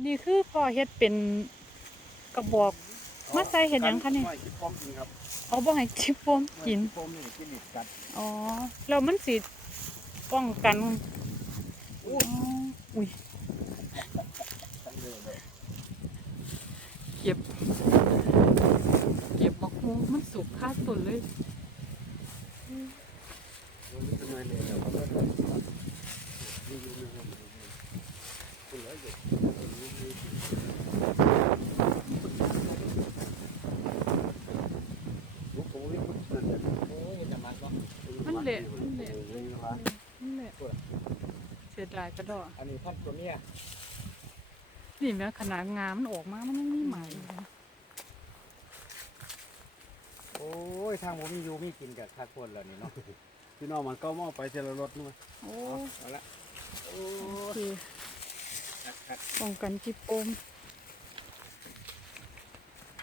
นนี้คือพ่อเฮ็ดเป็นกระบอกมาใส่เห็นหยังคะนี่ไม่คิดพร้อมจริงครับเอาบ่ให้จิบโปมกินพร้อมนี่กินอีกกัดอ๋อแล้วมันสิป้องกันอ๋ออุ้ยทั้งเรื่องเลยเก็บ เก็บบักฮูมันสุกคาต้นเลย มันไม่เป็นไรเลยแต่ว่าก็นี่นี่นี่นี่คุณเหลือยู่ลูกโอ้ยมันนั่นเนี่ยโอ้ยจะ มันเนาะมันเละมันเละนี่นะนี่แหละเสียดายกระดอกอันนี้พันตัวเมียนี่แม้ขนาดงามมันออกมา มันยังมีใหม่อยู่เลยโอ้ย ทางผมมีอยู่มีกินกับทักคนแล้วนี่เนาะพี่น้องมันก็มองไปเจริญรถนู่นโอ้เอาละโอ้โอเคคักคัก ป้องกันจิบโปม